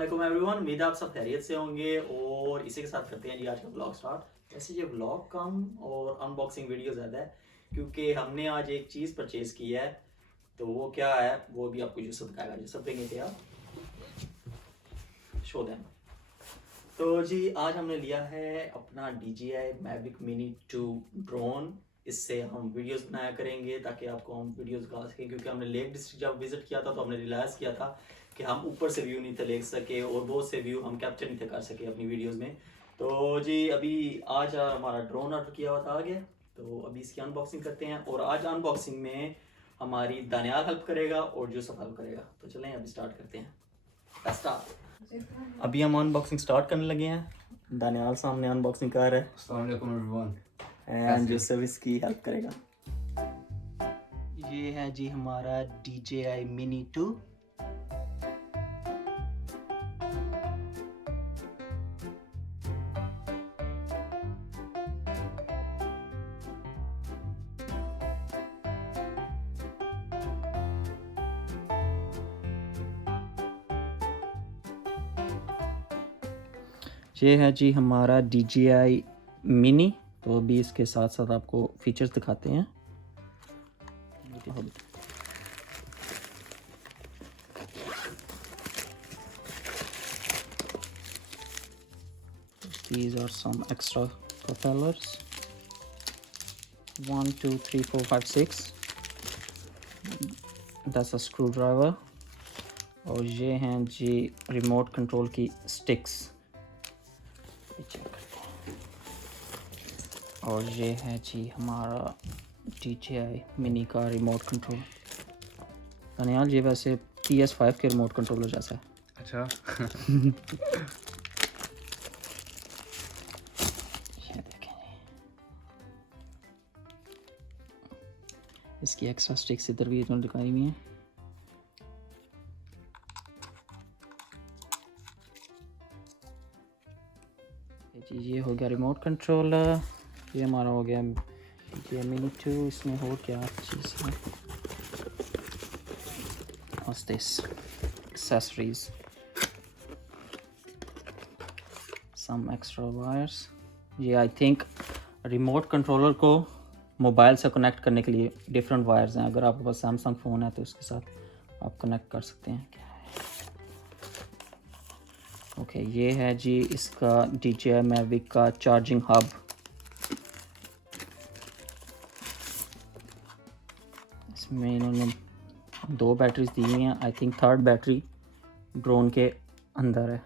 वालेकुम एवरीवन, उम्मीद है आप सब खैरियत से होंगे। और इसी के साथ करते हैं जी आज का ब्लॉग स्टार्ट। वैसे ये ब्लॉग कम और अनबॉक्सिंग वीडियो ज़्यादा है क्योंकि हमने आज एक चीज़ परचेज़ की है। तो वो क्या है वो भी आपको यूसुफ दिखाएगा। यूसुफ देंगे थे आप शो दें। तो जी आज हमने लिया है अपना DJI Mavic Mini 2 ड्रोन। इससे हम वीडियोस बनाया करेंगे ताकि आपको हम वीडियोस दिखा सकें, क्योंकि हमने लेक डिस्ट्रिक्ट जब विज़िट किया था तो हमने रियलाइज़ किया था कि हम ऊपर से व्यू नहीं थे ले सके और बहुत से व्यू हम कैप्चर नहीं थे कर सके अपनी वीडियोस में। तो जी अभी आज हमारा ड्रोन ऑर्डर किया हुआ था आगे, तो अभी इसकी अनबॉक्सिंग करते हैं। और आज अनबॉक्सिंग में हमारी दानियाल हेल्प करेगा और यूसुफ हेल्प करेगा। तो चलें अभी स्टार्ट करते हैं। स्टार्ट। अभी हम अनबॉक्सिंग स्टार्ट करने लगे हैं। दानियाल सामने अनबॉक्सिंग कर रहा है। अस्सलाम वालेकुम एवरीवन। एंड यूसुफ इसकी हेल्प करेगा। ये है जी हमारा DJI Mini 2। ये है जी हमारा DJI Mini। तो अभी इसके साथ साथ आपको फीचर्स दिखाते हैं। These are some extra propellers. 1 2 3 4 5 6। That's a screwdriver। और ये हैं जी रिमोट कंट्रोल की स्टिक्स। और ये है जी हमारा DJI Mini का रिमोट कंट्रोल। दनियाल ये वैसे PS5 के रिमोट कंट्रोलर जैसा है। अच्छा। ये देखें, इसकी एक्स्ट्रा स्टिक्स इधर भी इन्होंने दिखाई हुई हैं। ये हो गया रिमोट कंट्रोलर। ये हमारा हो गया DJI Mini 2। इसमें हो क्या चीज़ है? What's this? Accessories, some extra wires। ये आई थिंक रिमोट कंट्रोलर को मोबाइल से कनेक्ट करने के लिए डिफरेंट वायर्स हैं। अगर आपके पास सैमसंग फ़ोन है तो उसके साथ आप कनेक्ट कर सकते हैं। ओके, ये है जी इसका DJI Mavic का चार्जिंग हब। इसमें इन्होंने 2 बैटरीज दी हुई हैं। I think third battery drone के अंदर है।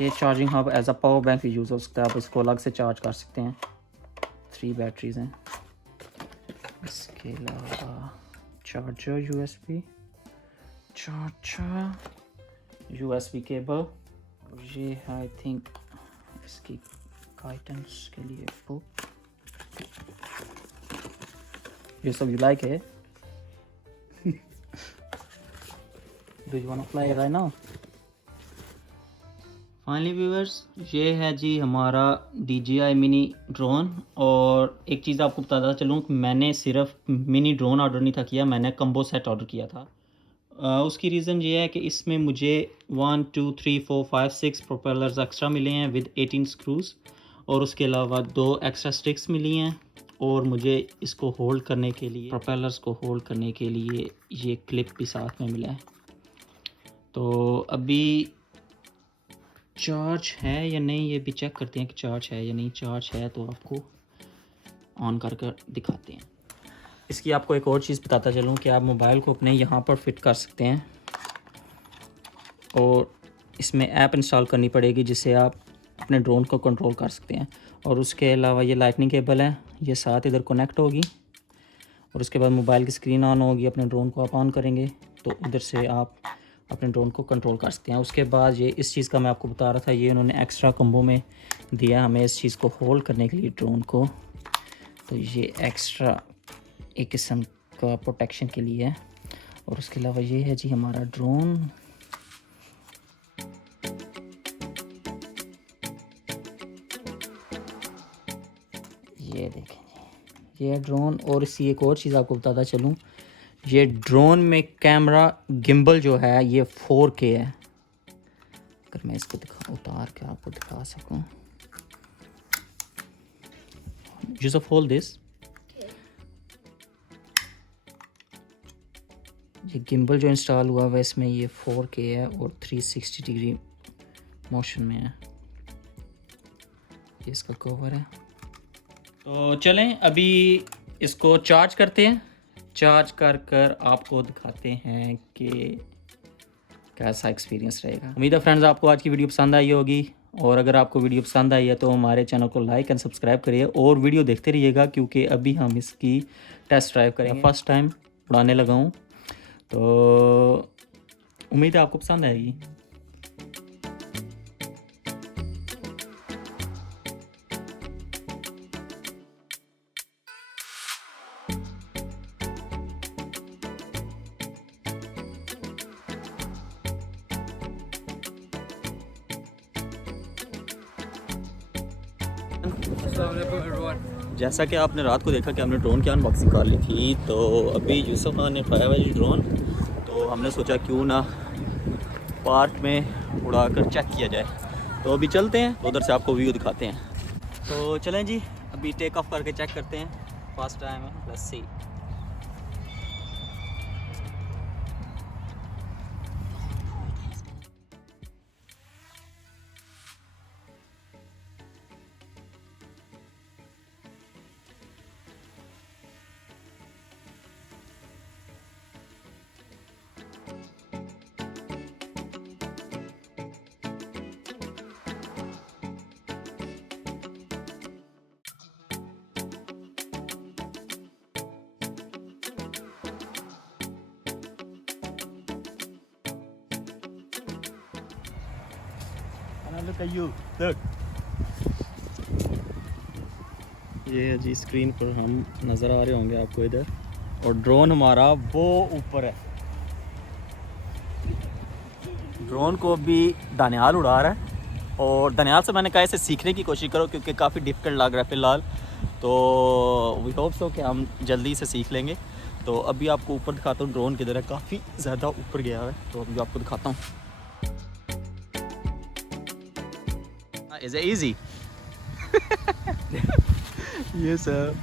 ये charging hub as a power bank भी यूज़ हो सकता है। आप इसको अलग से चार्ज कर सकते हैं। 3 बैटरीज हैं। इसके अलावा चार्जर USB केबल। और ये है आई थिंक इसकी गाइडेंस के लिए बुक। ये सब यू लाइक है? Do you want to fly right now? Finally viewers, ये है जी हमारा DJI Mini ड्रोन। और एक चीज़ आपको बताता चलूँ कि मैंने सिर्फ मिनी ड्रोन ऑर्डर नहीं था किया, मैंने कम्बो सेट ऑर्डर किया था। उसकी रीज़न ये है कि इसमें मुझे 1 2 3 4 5 6 प्रोपेलर्स एक्स्ट्रा मिले हैं विद 18 स्क्रूज़। और उसके अलावा 2 एक्स्ट्रा स्टिक्स मिली हैं। और मुझे इसको होल्ड करने के लिए, प्रोपेलर्स को होल्ड करने के लिए ये क्लिप भी साथ में मिला है। तो अभी चार्ज है या नहीं ये भी चेक करते हैं कि चार्ज है या नहीं। चार्ज है तो आपको ऑन करके दिखाते हैं। इसकी आपको एक और चीज़ बताता चलूँ कि आप मोबाइल को अपने यहाँ पर फिट कर सकते हैं और इसमें ऐप इंस्टॉल करनी पड़ेगी जिससे आप अपने ड्रोन को कंट्रोल कर सकते हैं। और उसके अलावा ये लाइटनिंग केबल है, ये साथ इधर कनेक्ट होगी। और उसके बाद मोबाइल की स्क्रीन ऑन होगी। अपने ड्रोन को आप ऑन करेंगे तो उधर से आप अपने ड्रोन को कंट्रोल कर सकते हैं। उसके बाद ये इस चीज़ का मैं आपको बता रहा था, ये उन्होंने एक्स्ट्रा कम्बो में दिया हमें इस चीज़ को होल्ड करने के लिए ड्रोन को। तो ये एक्स्ट्रा एक किस्म का प्रोटेक्शन के लिए है। और उसके अलावा ये है जी हमारा ड्रोन। ये देखें जी, ये है ड्रोन। और इसकी एक और चीज़ आपको बताता चलूँ ये ड्रोन में कैमरा गिम्बल जो है ये 4K है। अगर मैं इसको उतार के आपको दिखा सकूं, जस्ट होल्ड दिस। ये गिम्बल जो इंस्टॉल हुआ हुआ है इसमें ये 4K है और 360 डिग्री मोशन में है। ये इसका कवर है। तो चलें अभी इसको चार्ज करते हैं। चार्ज कर आपको दिखाते हैं कि कैसा एक्सपीरियंस रहेगा। उम्मीद है फ्रेंड्स आपको आज की वीडियो पसंद आई होगी, और अगर आपको वीडियो पसंद आई है तो हमारे चैनल को लाइक एंड सब्सक्राइब करिए और वीडियो देखते रहिएगा, क्योंकि अभी हम इसकी टेस्ट ड्राइव करेंगे। फर्स्ट टाइम उड़ाने लगा हूँ, तो उम्मीद है आपको पसंद आएगी। जैसा कि आपने रात को देखा कि हमने ड्रोन की अनबॉक्सिंग कर ली थी, तो अभी यूसुफ खान ने उठाया हुआ ये ड्रोन, तो हमने सोचा क्यों ना पार्क में उड़ा कर चेक किया जाए। तो अभी चलते हैं, उधर से आपको व्यू दिखाते हैं। तो चलें जी, अभी टेक ऑफ करके चेक करते हैं। फर्स्ट टाइम है, let's see. Look at you, look. ये है जी, स्क्रीन पर हम नज़र आ रहे होंगे आपको इधर, और ड्रोन हमारा वो ऊपर है। ड्रोन को भी दानियाल उड़ा रहा है, और दानियाल से मैंने कहा इसे सीखने की कोशिश करो क्योंकि काफ़ी डिफ़िकल्ट लग रहा है फ़िलहाल। तो वी होप सो कि हम जल्दी इसे सीख लेंगे। तो अभी आपको ऊपर दिखाता हूँ ड्रोन किधर है, काफ़ी ज़्यादा ऊपर गया है, तो अभी आपको दिखाता हूँ। Is it easy? Yes, sir.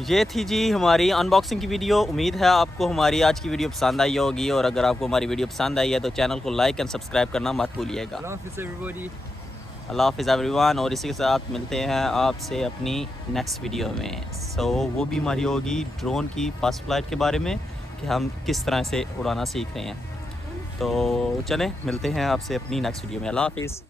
ये थी जी हमारी अनबॉक्सिंग की वीडियो। उम्मीद है आपको हमारी आज की वीडियो पसंद आई होगी, और अगर आपको हमारी वीडियो पसंद आई है तो चैनल को लाइक एंड सब्सक्राइब करना मत भूलिएगा। अल्लाह हाफ़िज़ एवरीवन, और इसी के साथ मिलते हैं आपसे अपनी नेक्स्ट वीडियो में। सो वो भी हमारी होगी ड्रोन की फर्स्ट फ्लाइट के बारे में, कि हम किस तरह से उड़ाना सीख रहे हैं। तो चलें मिलते हैं आपसे अपनी नेक्स्ट वीडियो में। अल्लाह हाफिज़।